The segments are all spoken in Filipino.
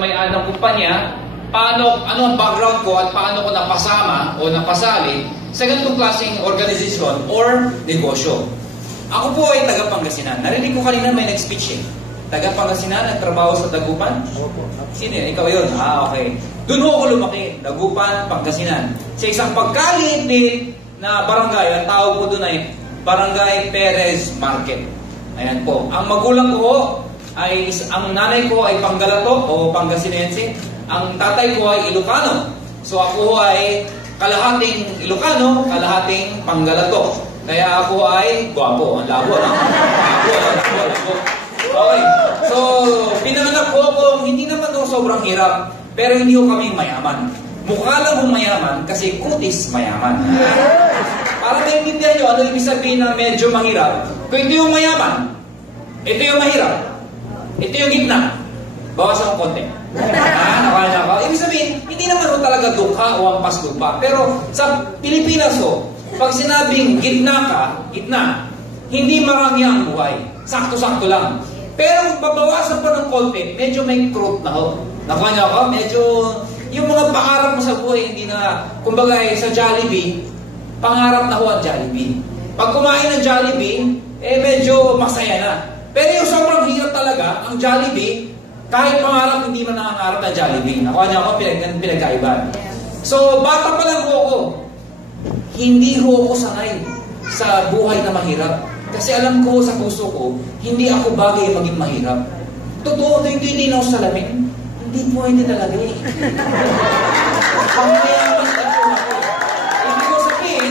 may-ari ng kumpanya, ano ang background ko at paano ko napasama o napasali sa ganitong klaseng organisasyon or negosyo. Ako po ay taga Pangasinan. Narinig ko kanina may nag-speech eh. Taga Pangasinan, nagtrabaho sa Dagupan? Sino yun? Ikaw yun? Okay. Doon ho ako lumaki. Dagupan, Pangasinan. Sa isang pagkaliit na barangay, ang tawag po doon ay Barangay Perez Market. Ayan po. Ang magulang ko ay, ang nanay ko ay Panggalato o Pangasinense. Ang tatay ko ay Ilocano. So ako ay kalahating Ilocano, kalahating Panggalato. Kaya ako ay guwapo. Ang labo, no? Labo. Okay. So, pinanganak ko ako, hindi naman ako sobrang hirap, pero hindi ko kami mayaman. Mukha lang kong mayaman kasi kutis mayaman. Para maintindihan nyo, ano ibig sabihin na medyo mahirap? Kung ito yung mayaman, ito yung mahirap, ito yung gitna, bawas akong konti. Nakala ko. Ibig sabihin, hindi naman ko talaga dukha o ampas lupa. Pero sa Pilipinas pag sinabing gitna, hindi marami ang buhay. Sakto-sakto lang. Pero kung babawasan pa ng konti, medyo may crude na ho. Nakanya ko, medyo yung mga pangarap mo sa buhay, hindi na, kumbaga sa Jollibee, pangarap na ho ang Jollibee. Pag kumain ng Jollibee, medyo masaya na. Pero yung sobrang hirap talaga, ang Jollibee, kahit pangarap, hindi man nangangarap ng Jollibee. Nakanya ko, pinagkaiba. So, bata pa lang ho ako. Hindi ho ako sanay sa buhay na mahirap. Kasi alam ko sa puso ko, hindi ako bagay maging mahirap. Totoo, hindi na ako salamin. Hindi pwede talaga eh. Pangmayaman na po ako. Hindi ko sabihin,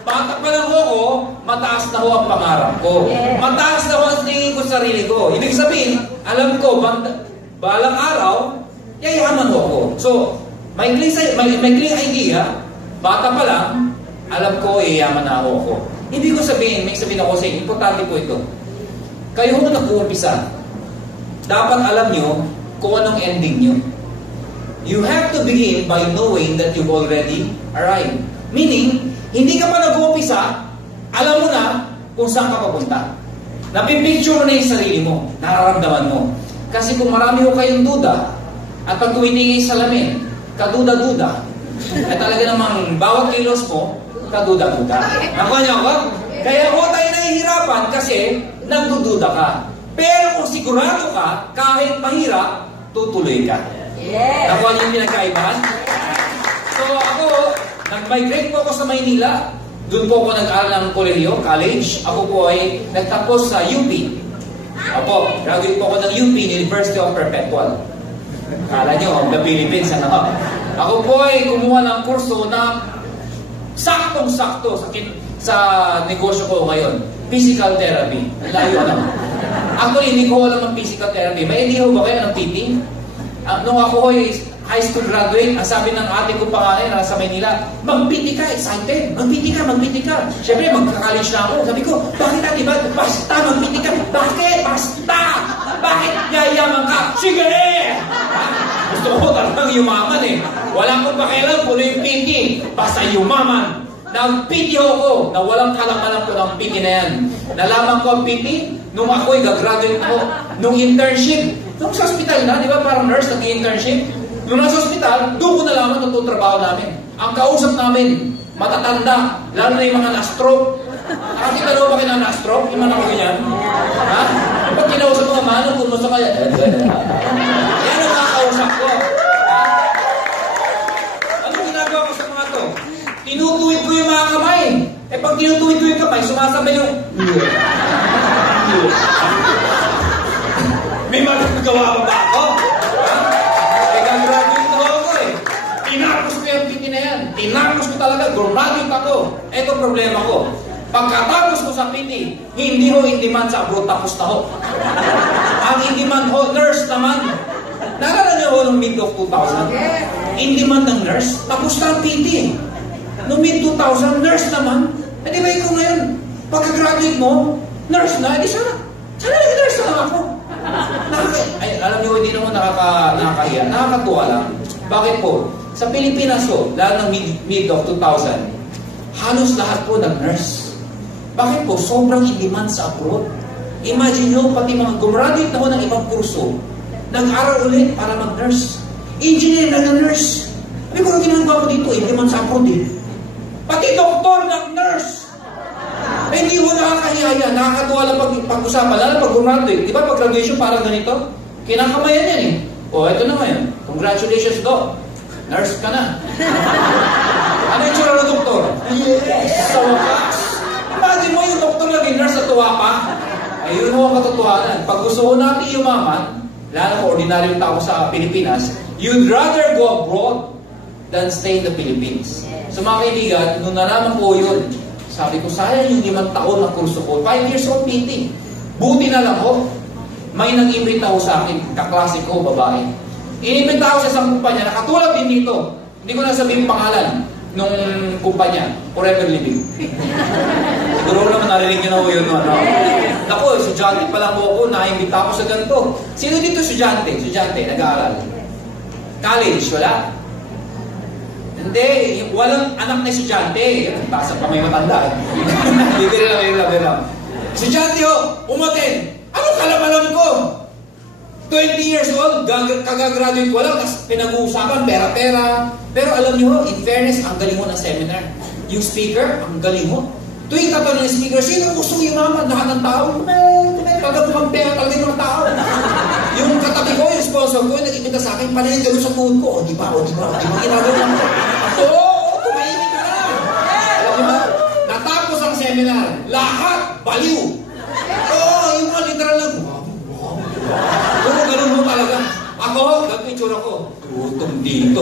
bata pa lang ako, mataas na ho ang pangarap ko. Mataas na ho ang tingin ko sa sarili ko. Ibig sabihin, alam ko, balang araw, yayaman ho ako. So, may clear idea, bata pa lang, alam ko, yayaman na ako. Hindi ko sabihin, may sabihin ako sa inyo, importante po ito. Kayo kung nag-uumpisa, dapat alam nyo kung anong ending nyo. You have to begin by knowing that you've already arrived. Meaning, hindi ka pa nag-uumpisa, alam mo na kung saan ka papunta. Napipicture mo na yung sarili mo, nararamdaman mo. Kasi kung marami ko kayong duda, at pag tumitingin sa salamin, kaduda-duda, at talaga namang bawat kilos mo, kaduda-duda. Nakuha niyo ako? Kaya ako tayo nahihirapan kasi nagdududa ka. Pero kung sigurado ka, kahit mahirap, tutuloy ka. Nakuha niyo yung pinagkaibahan? So ako, nag-migrate po ako sa Maynila. Doon po ako nag-aaral ng college. Ako po ay nagtapos sa UP. Opo, graduate po ako ng UP, University of Perpetual. Kala nyo, the Philippines, ano? Ako po ay kumuha ng kurso na saktong-sakto sa negosyo ko ngayon. Physical therapy. Layo naman. Actually, hindi ko alam ng physical therapy. May idea ba kayo ng PT? Nung ako ay high school graduate, ang sabi ng ate ko pa nga sa Maynila, mag-PT ka, excited. Mag-PT ka. Siyempre, magka-college na ako. Sabi ko, bakit ate ba? Basta, mag-PT ka. Bakit? Basta! Bakit yayaman ka? Sige! Gusto ko talagang yumaman eh. Wala akong pakialam kung yung PT. Basta yumaman. Nag-PT ako na walang kalang-alam ko ng PT na yan. Nalaman ko ang PT nung ako'y gagraduate ko. Nung internship. Nung sa hospital na, di ba parang nurse nag-internship? Nung nasa hospital, doon ko nalaman itong trabaho namin. Ang kausap namin, matatanda, lalo na yung mga na-stroke. Nakakita daw ba kayo na na-stroke? Yung mga ganyan? Ha? Pag kinausap mga mano, kumusta kaya? Yan ang nakakausap ko. Ano ginagawa ko sa mga to? Tinutuwid ko yung mga kamay. Pag tinutuwid ko yung kamay, sumasabay yung... May magagawa ba ako? Graduate na ako eh. Tinapos ko yung PT na yan. Tinapos ko talaga. Graduate ako. Ito problema ko. Pagkatapos ko sa PT, hindi ho in demand sa abroad, tapos na ho. Ang in demand ho, nurse naman. Naalala niyo ho noong mid of 2000? In demand ng nurse, tapos na ang PT. Noong mid 2000, nurse naman. E di ba ikaw ngayon, pagka-graduate mo, nurse na, edi sana naging nurse na lang ako. Ay, alam niyo, hindi naman nakakahiya. Nakakatuwa lang. Bakit po? Sa Pilipinas po, lalo ng mid of 2000, halos lahat po nag-nurse. Bakit po? Sobrang in-demand sa abroad. Imagine nyo, pati mga gumraduate na ho ng ibang kurso, nag-aral ulit para mag-nurse. Engineer na nurse. Sabi ko, ginagawa ko dito, hindi man sa abroad eh. Pati doktor nag-nurse. Hindi mo nakakahiyaya, nakakatuwa lang pag-usapan, lalo pag graduate. Di ba pag graduation parang ganito? Kinakamayan yan eh. O, eto na ngayon. Congratulations, Doc. Nurse ka na. Ano yung tsura ng doktor? Yes! Sa wakas. Imagine mo yung doktor naging nurse at tuwa pa. Ayun ho ang katotohanan. Pag gusto ko natin yumaman, lalo ko ordinaryong tao sa Pilipinas, you'd rather go abroad than stay in the Philippines. So mga kaibigan, nung nalaman ko yun, sabi ko, sayang yung 5 taon na kurso ko. 5 years old PT. Buti na lang ho, may nag-imbita ho sa akin, kaklase ko, babae. Inimbita ho sa isang kumpanya, nakatulad din dito. Hindi ko na sabihin pangalan nung kumpanya, Forever Living. Siguro naman narinig nyo na ho yun. Ano? Naku, estudyante pala po ako, naimbita ako sa ganito. Sino dito estudyante? Estudyante, nag-aaral. College, wala. Hindi, walang anak na estudyante. Basa pa may matanda. Bibira lang. Estudyante ho, umaten. Ano kalamalan ko? 20 years old, kagagraduate ko lang, tapos pinag-uusapan, pera-pera. Pero alam niyo ho, in fairness, ang galing mo ng seminar. Yung speaker, ang galing mo. Tuwing tatanong ng speaker, sino gusto yumaman? Lahat ng tao, may kagabuhang pera talaga yung mga tao. Yung katabi ko, yung sponsor ko, yung nag-ibita sa akin, panay gano'n sa tuhod ko. O, di ba, ginagawa mo. Tumahimik ka na. Alam niyo ba, natapos ang seminar, lahat, baliw. Yung mga literal lang, ganun mo talaga. Ako, ganun yung tsura ko. Gutom dito.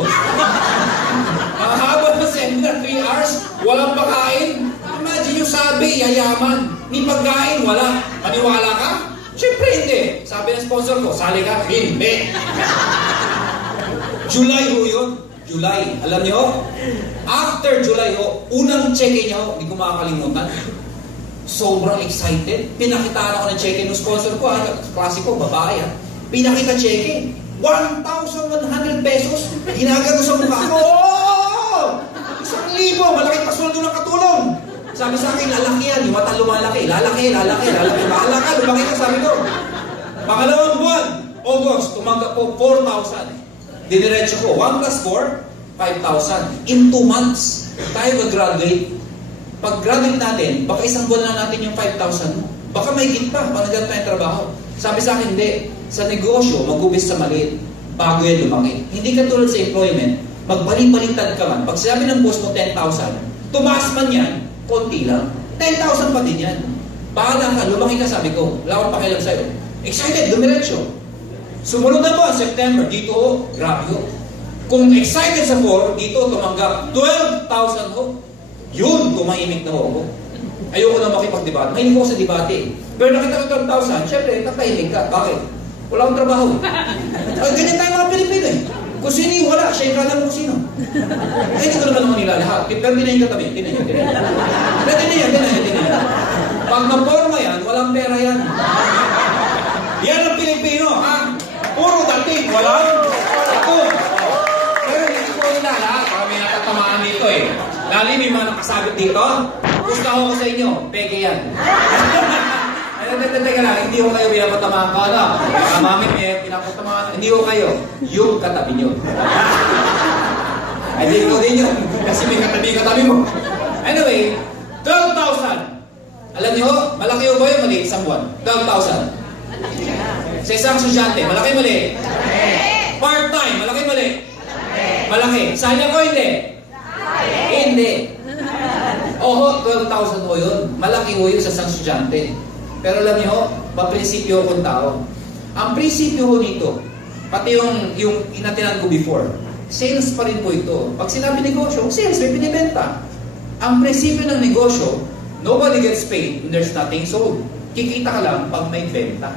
Mahaba na seminar, 3 hours, walang pagkain. Imagine yung sabi, yayaman. Ni pagkain, wala. Maniwala ka? Siyempre hindi. Sabi ng sponsor ko, sali ka? Hindi. July ho yun. July. Alam niyo, after July ho, unang check-in niyo, hindi ko makakalimutan. Sobrang excited. Pinakitaan ako ng check-in ng sponsor ko, klase ko, babae. Pinakita check-in. 1,100 pesos. Hinagat ko sa mukha ko. 1,000. Malaki pa sweldo ng katulong. Sabi sa akin, lalaki yan. Yung mata lumalaki. Lalaki. Bahala ka, lumaki ka, sabi ko. Pangalawang buwan, August, tumanggap po 4,000. Diniretso ko, 1 plus 4, 5,000. In 2 months, tayo mag-graduate. Pag-graduate natin, baka isang buwan lang natin yung 5,000 mo. Baka may higit pa, pag nagano tayong trabaho. Sabi sa akin, hindi. Sa negosyo, mag-ubis sa maliit. Bago yan lumaki. Hindi ka tulad sa employment, magbalik-baliktad ka man. Pag sinabi ng boss mo 10,000, tumaas man yan, konti lang. 10,000 pa din yan. Bahala ka, lumaki ka, sabi ko. Wala akong pakialam sa'yo. Excited, dumiretso. Sumunod na po, September, dito ho, grabe ho. Kung excited sa 4, dito tumanggap 12,000 ho. Yun, tumahimik na ho ako. Ayoko na makipag-debate. Mahilig ko sa debate. Pero nakita ko 12,000, syempre, tatahimik ka. Bakit? Wala akong trabaho. Ganyan tayo mga Pilipino eh. Kung sino yung wala, siya yung kala mo kung sino. Hindi ko naman ako nila lahat. Pero di na yung katabi. Di na yan. Pag na-forma yan, walang pera yan. Yan ang Pilipino, ha? Puro dating, walang ako. Pero hindi ko nila lahat. Kami natatamaan dito eh. Lali, may mga nakasabit dito. Gusto ko sa inyo, peke yan. Teka lang, hindi ko kayo pinapatamaan ko, ano? Mamit niya, pinapatamaan. Hindi ko kayo. Yung katabi nyo. Ay, hindi ko din yun. Kasi may katabi mo. Anyway, 12,000. Alam niyo, malaki o ba yung mali? Isang buwan. 12,000. Sa isang estudyante, malaki mali? Part-time, malaki mali? Malaki. Sayang ko hindi? Hindi. Oho, 12,000 o yun. Malaki o yun sa isang estudyante. Pero alam niyo, maprinsipyo akong tao. Ang prinsipyo ko dito, pati yung inatinan ko before, sales pa rin po ito. Pag sinabi negosyo, sales, may binibenta. Ang prinsipyo ng negosyo, nobody gets paid when there's nothing sold. Kikita ka lang pag may benta.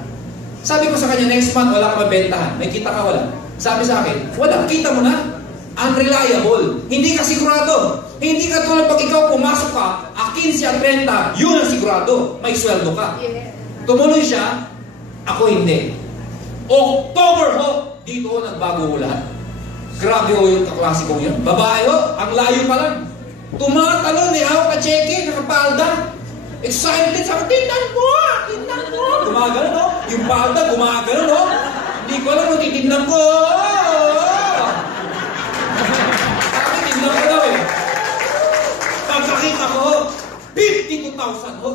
Sabi ko sa kanya, next month, wala ka mabentahan. May kita ka, wala. Sabi sa akin, wala, kita mo na. Unreliable. Hindi ka sigurado. Hindi ka tulad pag ikaw pumasok ka, 15 at 30, yun ang sigurado. May sweldo ka. Tumuloy siya, ako hindi. October ho, dito ho nagbago ho lahat. Grabe ho yung kaklase ko yun. Babae ho, ang layo pa lang. Tumatalon, may hawak ka cheque, nakapalda. Excited, sabi, tingnan mo! Gumagano, no? Yung palda, gumagano, no? Hindi ko alam mo, titignan ko. Titignan ko daw eh. Pagkakita ko, 52,000 ho.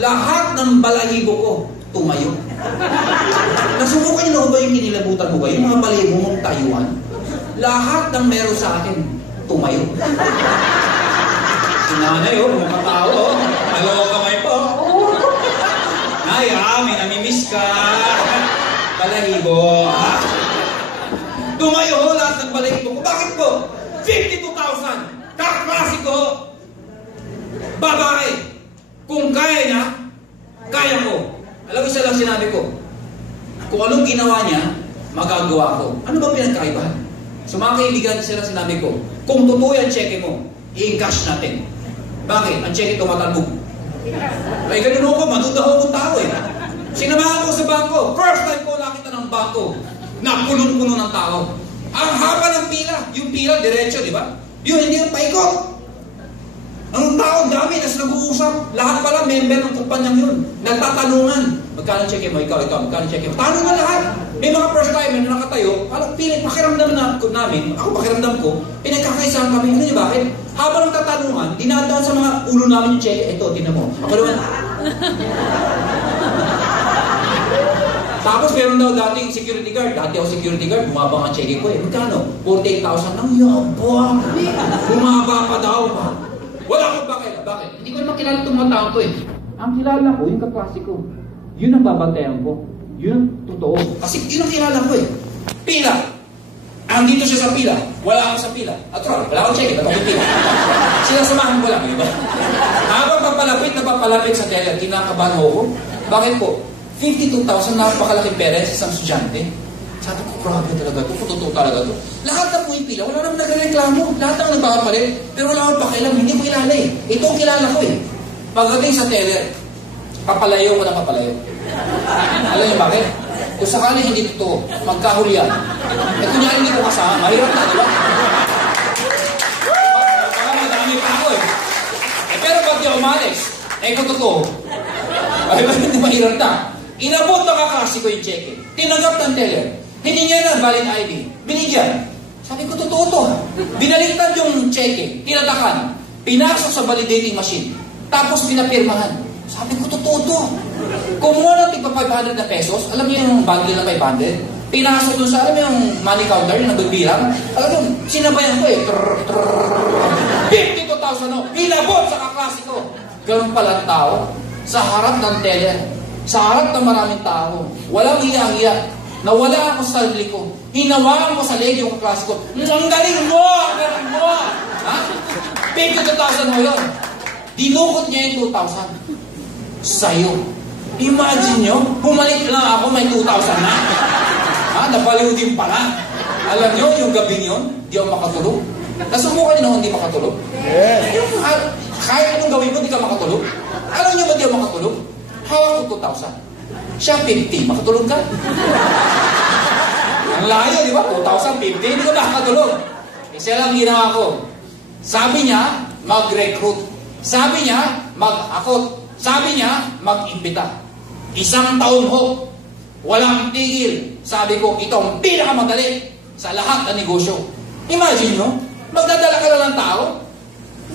Lahat ng balahibo ko, tumayo. Nasubukan niyo na ba yung kinilabutan mo ba? Yung mga balahibo mong tayuan? Lahat ng meron sa akin, tumayo. Si nanay, mga tao, dalawang kamay po. Nay, may namimiss ka. Balahibo. Tumayo lahat ng balahibo ko. Bakit po? 52,000. Kaklase ko. Babae. Kung kaya niya, kaya ko. Alam mo, isa lang sinabi ko. Kung anong ginawa niya, magagawa ko. Ano ba pinagkaiba? So mga kaibigan, sila sinabi ko, kung totoo yan, cheque mo, i-encash natin. Bakit? Ang cheque tumatalbog. Ay, ganun ako, manudaw akong tao eh. Sinamahan ko sa bangko. First time ko nakita ng bangko na punong-puno ng tao. Ang haba ng pila. Yung pila, diretso, di ba? Yun, hindi yung paikot. Ang tao, dami, nas nag-uusap. Lahat pala, member ng kumpanyang yun. Nagtatanungan. Magkano cheque mo? Ikaw, magkano cheque mo? Tanong na lahat. May mga first timer na nakatayo, parang pilit, pakiramdam namin, ako pakiramdam ko, pinagkakaisahan kami. Ano niyo bakit? Habang nagtatanungan, dinadaan sa mga ulo namin yung cheque. Ito, tinan mo. Ako naman. Tapos meron daw dating security guard. Dati ako security guard, bumaba ang cheque ko eh. Magkano? 48,000 lang. Yabang. Bumaba pa daw. Wala akong bakit? Hindi ko naman kilala itong mga tao ko eh. Ang kilala ko, yung kaklase ko. Yun ang babantayan ko. Yun ang totoo. Kasi yun ang kilala ko eh. Pila. Andito siya sa pila. Wala ako sa pila. At wala akong cheque. At akong pila. Sinasamahan ko lang. Diba? Habang papalapit sa teller, kinakabahan ko. Bakit po? 52,000 napakalaking pera sa isang estudyante. Sabi ko, grabe talaga ito. Totoo talaga ito. Lahat na po yung pila. Wala naman nagreklamo. Lahat naman nagpakapalit. Pero wala akong pakialam. Hindi ko kilala eh. Ito ang kilala ko eh. Pagdating sa teller, papalayo ko na papalayo. Alam niyo bakit? Kung sakali hindi totoo, magkahulihan. Eh kung hindi ko kasama, mahirap na, di ba? Baka madami pa ako eh. Pero ba't di ako umalis? Eh kung totoo, ay ba hindi mahirap na? Inabot na kaklase ko yung cheque. Tinanggap ng teller. Hindi niya na valid ID. Binigyan. Sabi ko, totoo to. Binaliktad yung cheque. Tinatakan. Pinasok sa validating machine. Tapos pinapirmahan. Sabi ko, totoo to. Kumuha ng tigpa 500 na pesos. Alam niyo yung bundle na 500? Pinasok dun sa, alam niyo yung money counter, yung nagbibilang. Alam niyo, sinabayan ko eh. 52,000 no. Inabot sa kaklase ko. Ganun pala tao. Sa harap ng teller. Sa harap ng maraming tao. Walang hiya-hiya. Nawala ako sa sarili ko. Hinawakan ko sa leg yung kaklase ko. Ang galing mo! Ang galing mo! Ha? 52,000 mo yun. Dinukot niya yung 2,000. Sa'yo. Imagine nyo, bumalik lang ako, may 2,000 na. Ha? Napaliw din pala. Alam nyo, yung gabi yun, di ako makatulog. Nasubukan nyo na hindi makatulog? Yeah. Kahit anong gawin mo, di ka makatulog. Alam nyo ba di ako makatulog? Hawak ko 2,000. Siya 50, makatulog ka? Ang layo, di ba? 2,050, hindi ka makatulog. Isa lang ginawa ko. Sabi niya, mag-recruit. Sabi niya, mag-akot. Sabi niya, mag-imbita. 1 taon ho. Walang tigil. Sabi ko, ito ang pinakamadali sa lahat ng negosyo. Imagine nyo, magdadala ka lang ng tao,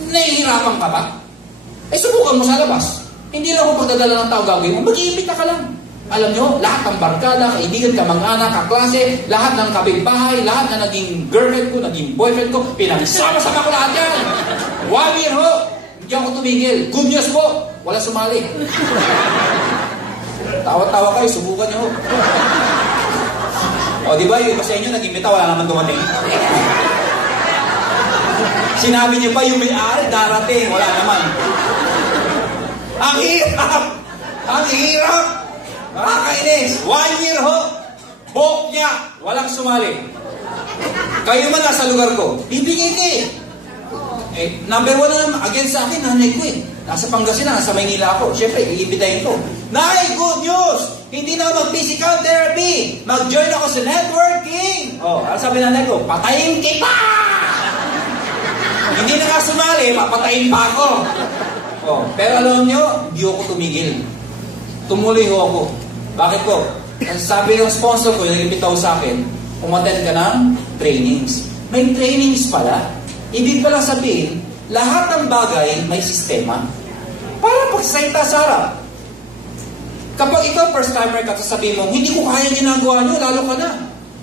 nahihirapan ka ba? Eh, subukan mo sa labas. Hindi lang ako pagdadala ng tao gagawin mo, mag-iimbita ka lang. Alam nyo, lahat ng barkada, kaibigan, kamang-anak, kaklase, lahat ng kapitbahay, lahat na naging girlfriend ko, naging boyfriend ko, pinagsama-sama ko lahat yan. 1 year ho, hindi ako tumigil. Good news po, wala sumali. Tawa-tawa kayo, subukan nyo. O, di ba, yung iba sa inyo, nag-imbita, wala naman dumating. Sinabi niyo pa, yung may-ari, darating, wala naman. Ang hirap! Ang hirap! Nakakainis! 1 year ho! Bok niya! Walang sumali. Kayo man nasa lugar ko, bibigay ka eh. Number 1 na naman, against sa akin, nanay ko eh. Nasa Pangasinan, nasa Maynila ako. Siyempre, iimbitahin ko. Nay, good news! Hindi na mag-physical therapy! Mag-join ako sa networking! Oh, ano sabi nanay ko? Patayin kita! Hindi na nga sumali, papatayin pa ako. Oh, pero alam nyo, hindi ako tumigil. Tumuloy ho ako. Bakit po? Ang sabi ng sponsor ko, yung nag-imbitaw sa akin, umattend ka ng trainings. May trainings pala. Ibig pala sabihin, lahat ng bagay may sistema. Para pagsasalita sa harap. Kapag ikaw first timer ka, sasabihin mo, hindi ko kaya ginagawa nyo, lalo ka na.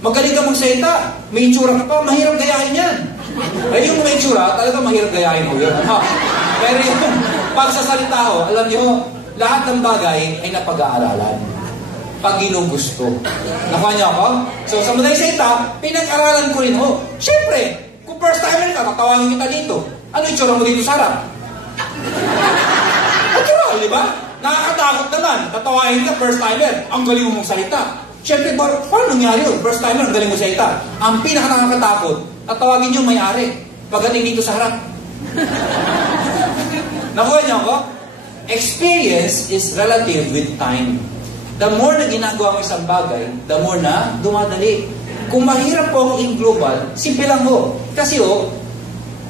Magaling ka magsalita, may itsura ka pa, mahirap gayahin yan. Ay, yung may itsura, talaga mahirap gayahin mo yun. Ha? Pero yung pagsasalita ho, alam nyo, lahat ng bagay ay napag-aaralan. Pag ginugusto. Nakuha niyo ako? So, sa madaling salita, pinag-aralan ko rin ho. Siyempre, kung first timer ka, tatawagin kita dito. Ano itsura mo dito sa harap? Natural, di ba? Nakakatakot naman. Tatawagin ka, first timer. Ang galing mo mong salita. Siyempre, paano nangyari yun? First timer, ang galing mo salita. Ang pinaka-nakakatakot, tatawagin niyo may-ari. Pagdating dito sa harap. Nakuha niyo ako? Experience is relative with time. The more na ginagawa mo isang bagay, the more na dumadali. Kung mahirap po ang global, simple lang ho. Kasi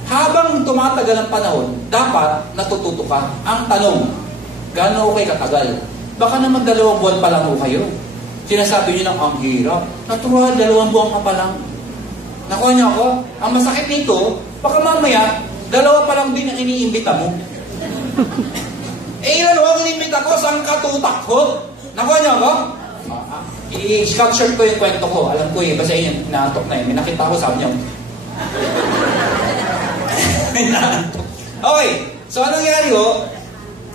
habang tumatagal ang panahon, dapat natututo ka. Ang tanong, gaano kayo katagal? Baka naman 2 buwan pa lang ho kayo. Sinasabi niyo ng ang hirap. Natural, 2 buwan ka pa lang. Nakuha niyo ako? Ang masakit nito, baka mamaya, 2 pa lang din ang iniimbita mo. Ilan ho ang iniimbita ko? Saan katutak ko? Nakuha niyo ako? I-structure ko yung kwento ko. Alam ko basta yun, naantok na yun. May nakita ko, sabi niyo. Okay, so anong nangyari ho?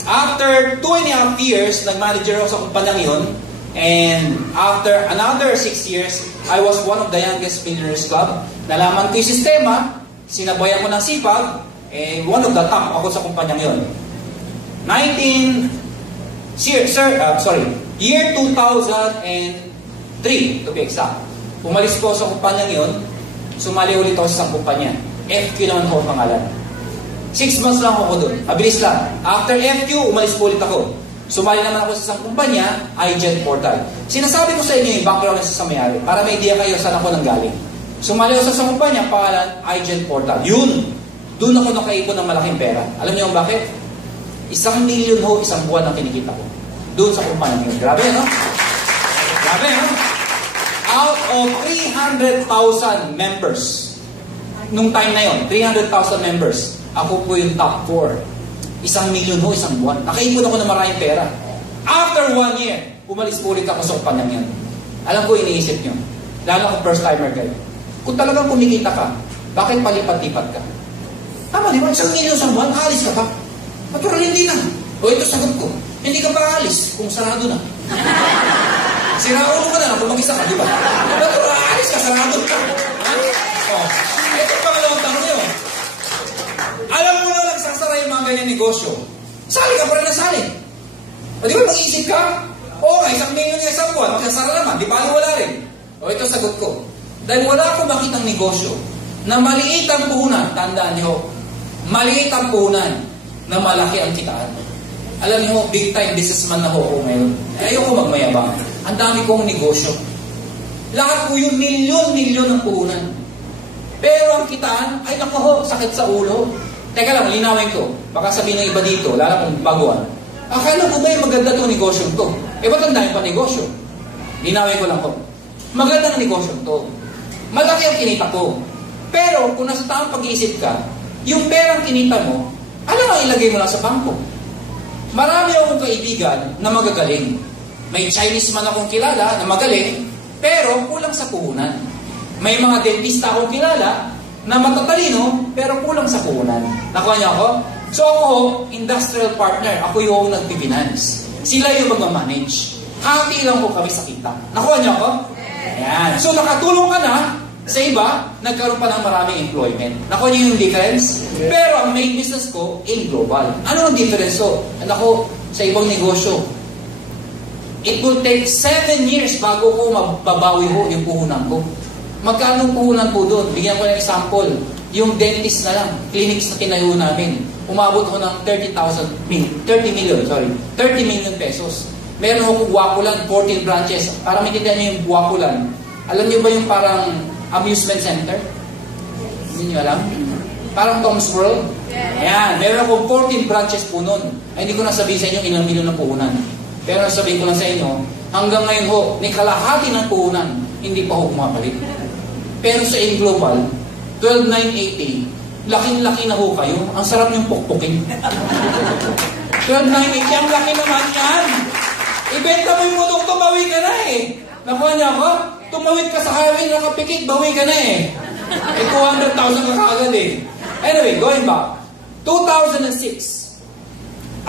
After 2.5 years, nag-manager ako sa kumpanyang yun. And after another 6 years, I was one of the youngest millionaires club. Nalaman ko yung sistema, sinabayan ko ng sipag, and one of the top ako sa kumpanyang yun. Year 2003, to be exact. Umalis ko sa kumpanyang yun, sumali ulit ako sa isang kumpanya. FQ naman ako pangalan. 6 months lang ako doon. Mabilis lang. After FQ, umalis po ulit ako. Sumali naman ako sa isang kumpanya, iGen Portal. Sinasabi ko sa inyo yung background ng sa may-ari para may idea kayo saan ako nanggaling. Sumali ako sa isang kumpanya, pangalan iGen Portal. Yun! Doon ako nakaipon ng malaking pera. Alam niyo bakit? 1 million ho, isang buwan ang kinikita ko. Doon sa kumpanya yun. Grabe, no? Grabe, no? Out of 300,000 members, nung time na yun, 300,000 members, ako po yung top 4. 1 million ho, isang buwan. Nakaipon ako ng maraming pera. After 1 year, umalis po ulit ako sa kumpanyang yan. Alam ko, iniisip nyo. Lalo kung first timer kayo. Kung talagang kumikita ka, bakit palipat-lipat ka? Tama, di ba? 1 million sa buwan, alis ka pa. Natural, hindi na. O ito, sagot ko. Hindi ka pa alis kung sarado na. Siraulo ka na kung mag-isa ka, di ba? Natural, alis ka, sarado ka. Ito pangalawang tanong nyo. Alam mo na lang sasara yung mga ganyan negosyo. Sali ka pa rin na sali. O di ba mag-iisip ka? Oo, 1 million na isang buwan, magsasara naman. Di ba wala rin? O ito sagot ko. Dahil wala akong makitang negosyo na maliit ang puhunan, tandaan niyo, maliit ang puhunan na malaki ang kitaan. Alam niyo, big time businessman na ako ngayon. Ayoko magmayabang. Ang dami kong negosyo. Lahat po yung milyon-milyon ang puhunan. Pero ang kitaan, ay nako, sakit sa ulo. Teka lang, linawin ko. Baka sabihin ng iba dito, lalo kung baguhan. Akala ko ba yung maganda itong negosyo to? Ba't ang dami pa negosyo? Linawin ko lang ko. Maganda ang negosyo to. Malaki ang kinita ko. Pero kung nasa tamang pag-iisip ka, yung perang kinita mo, alam ang ilagay mo lang sa bangko. Marami akong kaibigan na magagaling. May Chinese man akong kilala na magaling, pero kulang sa puhunan. May mga dentista akong kilala na matatalino, pero kulang sa puhunan. Nakuha niyo ako? So ako, industrial partner. Ako yung nagpipinance. Sila yung magmamanage. Hati lang ko kami sa kita. Nakuha niyo ako? Ayan. So nakatulong ka na sa iba, nagkaroon pa ng maraming employment. Nakuha niyo yung difference? Pero ang main business ko, global. Ano ang difference ko? Ako, sa ibang negosyo, it will take 7 years bago ko mababawi ho yung puhunan ko. Magkano puhunan po doon? Bigyan ko ng example. Yung dentist na lang, clinics na tinayo namin, umabot ko ng 30 million pesos. Meron akong Guapulan, 14 branches. Para makita niyo yung Guapulan. Alam niyo ba yung parang amusement center? Hindi niyo alam? Parang Tom's World? Ayan, meron akong 14 branches po nun. Ay, hindi ko nasabihin sa inyo ilang milyon na puhunan. Pero nasabihin ko lang sa inyo, hanggang ngayon ho, ni kalahati ng puhunan, hindi pa ho kumabalik. Pero sa Global, 12,980, laking-laki na ho kayo. Ang sarap niyong pukpukin. 12,980, ang laki naman yan. Ibenta mo yung produkto, bawi ka na eh. Nakuha niya ako? Tumawid ka sa highway, nakapikit, bawi ka na eh. 200,000 ka kaagad eh. Anyway, going back. 2006,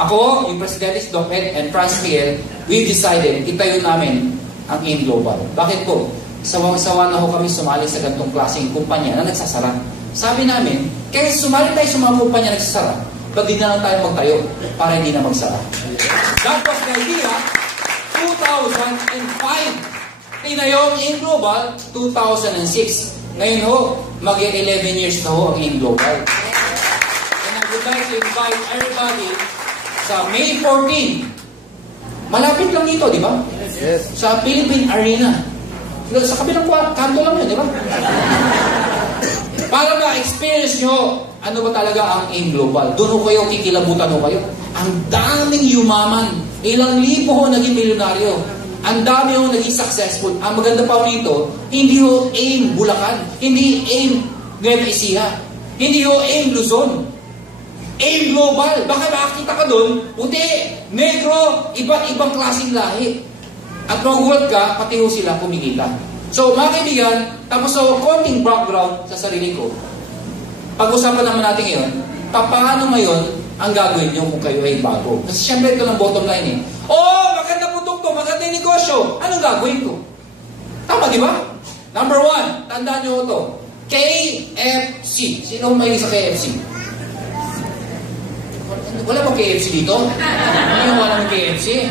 ako, yung Presidentes Doc Ed and Franz Kiel, we decided, itayo namin ang Global. Bakit po? Sawang-sawa na ho kami sumali sa ganitong klaseng kumpanya na nagsasara. Sabi namin, kaya sumali tayo sa mga kumpanya na nagsasara, ba't di na lang tayo magtayo para hindi na magsara? That was the idea, 2005. Tinayo ang Global, 2006. Ngayon ho, mag-11 years na ho ang Global. And I would like to invite everybody sa May 14. Malapit lang dito, di ba? Yes. Sa Philippine Arena. Sa kabilang kanto lang yun, di ba? Para ma-experience nyo, ano ba talaga ang Global? Doon ho kayo, kikilabutan ho kayo. Ang daming yumaman. Ilang libo ho naging milyonaryo. Ang dami ho naging successful. Ang maganda pa nito, hindi ho aim Bulacan. Hindi aim Nueva Ecija. Hindi ho aim Luzon. Aim Global. Baka makakita ka doon, puti, negro, iba't ibang klaseng lahi. At magulat ka, pati ho sila kumikita. So, mga kaibigan, tapos sa konting background sa sarili ko, pag-usapan naman natin ngayon, paano ngayon ang gagawin nyo kung kayo ay bago? Kasi syempre ito ng bottom line eh. Oh, maganda produkto, maganda yung negosyo. Anong gagawin ko? Tama, di ba? Number 1, tandaan nyo ito. KFC. Sino may sa KFC? Wala ba KFC dito? Hindi yung wala ng KFC.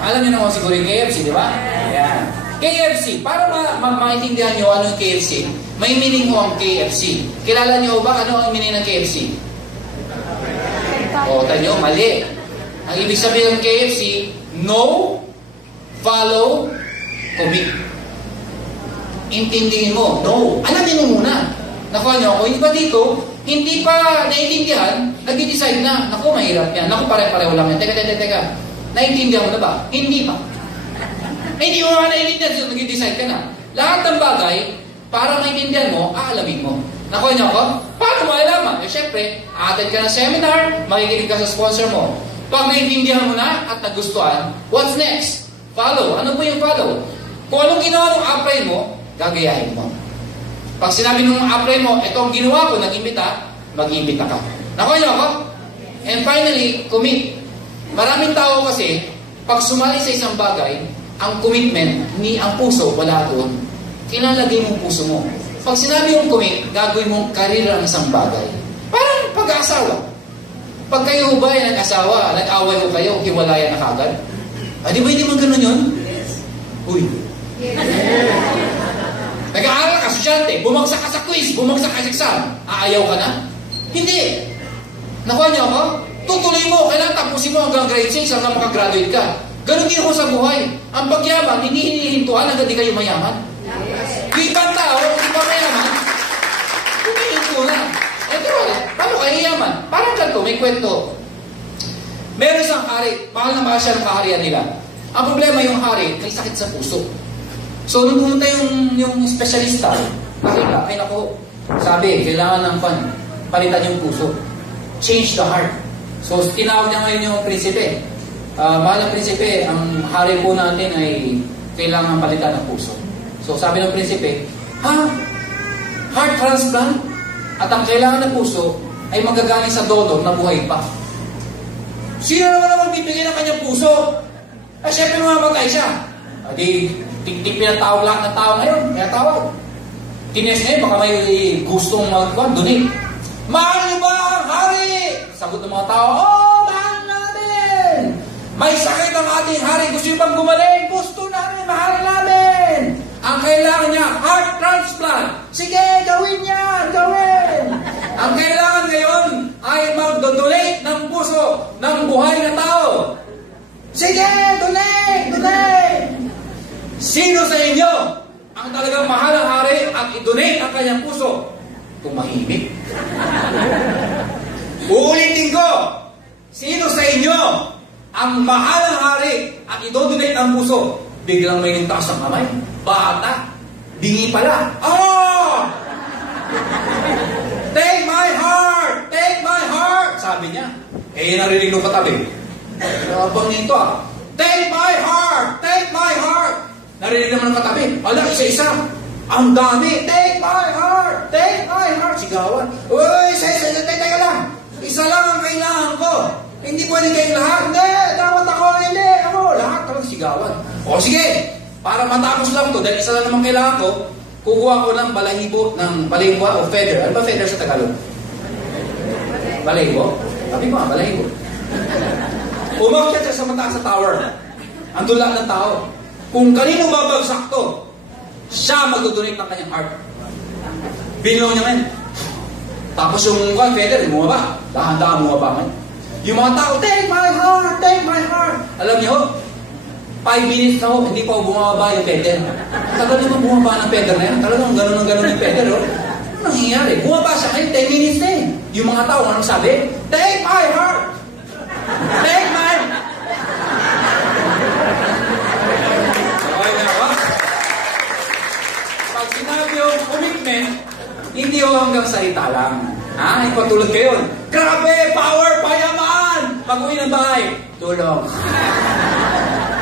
Alam niyo naman siguro yung KFC, di ba? Ayan. KFC. Para maintindihan nyo ano yung KFC, may meaning mo ang KFC. Kilala nyo ba ano ang meaning ng KFC? O, tanyo, mali. Ang ibig sabihin ng KFC, know, follow, commit. Intindihin mo. No. Alamin mo muna. Nakuha nyo ako, hindi ba dito, hindi pa naiintindihan, nag-decide na. Naku, mahirap yan. Naku, pare-pareho lang yan. Teka. Naiintindihan mo na ba? Hindi pa. Hindi mo ba naiintindihan, so nag-decide ka na. Lahat ng bagay, para maintindihan mo, aalamin mo. Nakuha niyo ako? Paano mo alaman? Eh, syempre, attend ka ng seminar, makikinig ka sa sponsor mo. Pag naiintindihan mo na at nagustuhan, what's next? Follow. Ano po yung follow? Kung anong ginawa ng apply mo, gagayahin mo. Pag sinabi nung apply mo, ito ang ginawa ko, nag-imbita, mag-imbita ka. Nakuha niyo ako? And finally, commit. Maraming tao kasi, pag sumali sa isang bagay, ang commitment, ni ang puso, wala doon. Kinalagay mo ang puso mo. Pag sinabi mong commit, gagawin mong karera ng isang bagay. Parang pag-aasawa. Pag kayo ba ay nag-asawa, nag-away ko kayo, hiwalayan na kagad? Di ba hindi mo ganun yun? Uy. Nag-aaral ka, estudyante, bumagsak ka sa quiz, bumagsak ka sa exam, aayaw ka na? Hindi. Nakuha niyo ako? Tutuloy mo, kailangan tapusin mo hanggang grade 6 hanggang makagraduate ka. Ganun din ako sa buhay. Ang pagyaman, hindi hinihintuan hanggang di kayo mayaman. Yung ibang tao, hindi pa mayaman, hinihinto na. Ito, paano kayo yaman? Parang ganito, may kwento. Meron isang hari, mahal na mahal siya ng kaharian nila. Ang problema yung hari, may sakit sa puso. So, nung pumunta yung specialista, nakita, ay nako, sabi, kailangan ng palitan yung puso. Change the heart. So, tinawag niya ngayon yung prinsipe. Mahal ng prinsipe, ang hari po natin ay kailangan palitan ng puso. So, sabi ng prinsipe, heart transplant? At ang kailangan ng puso ay magagaling sa donor na buhay pa. Sino naman bibigyan ng kanyang puso? Siyempre mamamatay siya. Di pinatawag lang ng tao ngayon. Kaya tawag. Tines ngayon, baka may gustong mag-donate. Mahal niyo ba ang hari? Sagot ng mga tao, mahal natin! May sakit ang ating hari. Gusto niyo bang gumaling? Gusto namin, mahal namin! Ang kailangan niya, heart transplant. Sige, gawin niya! Gawin! Ang kailangan ngayon ay mag-donate ng puso ng buhay na tao. Sige, donate! Donate! Sino sa inyo ang talagang mahal ang hari at i-donate ang kanyang puso? Tumahimik. Uulitin ko, sino sa inyo ang mahal ang hari at i-donate ang puso? biglang may taas ng kamay. Bata. Bingi pala. Oh! Take my heart! Take my heart! Sabi niya. Eh, narinig nung katabi. Abang nito ah. Take my heart! Take my heart! Narinig naman ng katabi. Ala, isa-isa. Ang dami. Take my heart! Take my heart! Sigawan. Uy, isa-isa. Teka lang. Isa lang ang kailangan ko. Hindi pwede kayong lahat. Hindi, dapat ako. Hindi, ako. Lahat talagang sigawan. O sige, para matapos lang to, dahil isa lang naman kailangan ko, kukuha ko ng balahibo, o feather. Ano ba feather sa Tagalog? Balahibo? Sabi ko balahibo. Umakyat siya sa mataas sa tower. Andun lang ng tao. Kung kanino babagsak to, siya magdodonate ng kanyang heart. Binaw niya ngayon. Tapos yung feather, bumaba. Dahan-dahan bumaba ngayon. Yung mga tao, take my heart, take my heart. Alam niyo, 5 minutes na ho, hindi pa bumaba yung feather. Tagal naman bumaba ng feather na yan. Talagang gano'n yung feather, oh. Ano nangyayari? Bumaba siya ngayon, 10 minutes na eh. Yung mga tao, anong sabi? Take my heart! Take my... Okay na ba? Pag sinabi yung commitment, hindi ho hanggang salita lang. Ha? Ipatulad kayo. Grabe! Power! Payaman! Pag-uwi ng bahay, tulong.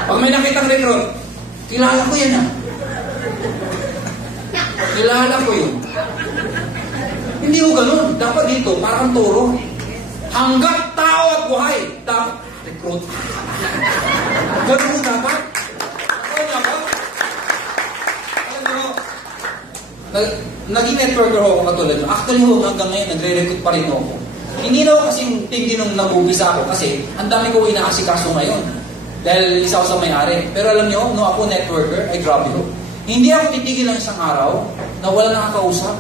Pag may nakitang recruit, kilala ko yan ah. Kilala ko yun. Hindi ko ganun. Dapat dito, parang toro. Hanggat tao at buhay, dapat recruit. Ganun mo dapat. Ano nga ba? Alam mo, naging networker ako katulad nyo. Actually ho, hanggang ngayon, nagre-recruit pa rin ako. Hindi na ako kasing tindi nung nag-umpisa ako kasi ang dami ko inaasikaso ngayon. Dahil isa ako sa may-ari. Pero alam nyo, no ako networker, ay grabe ko. Hindi ako titigil ng isang araw na wala nakakausap.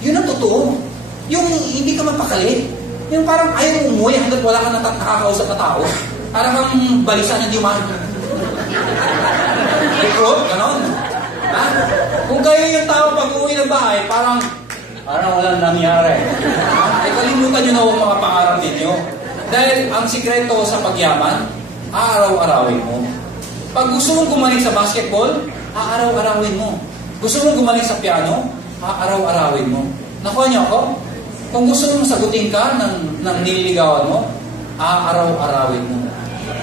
Yun ang totoo. Yung hindi ka mapakali. Yung parang ayaw mo umuwi hanggat wala ka nakakausap na tao. Parang kang balisan hindi man. Recruit, ganon. Ha? Kung kayo yung tao pag-uwi ng bahay, parang walang nangyari. Ay kalimutan nyo na huwag mga pangarap ninyo. Dahil ang sikreto sa pagyaman, aaraw-arawin mo. Pag gusto mong gumaling sa basketball, aaraw-arawin mo. Gusto mong gumaling sa piano, aaraw-arawin mo. Nakuha niyo ako? Kung gusto mong sagutin ka ng nililigawan mo, aaraw-arawin mo.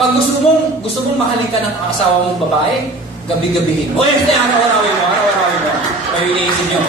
Pag gusto mong mahalin ka ng asawa mong babae, gabi-gabihin mo. O yes, araw-arawin mo, araw-arawin mo. Kayo iniisip nyo.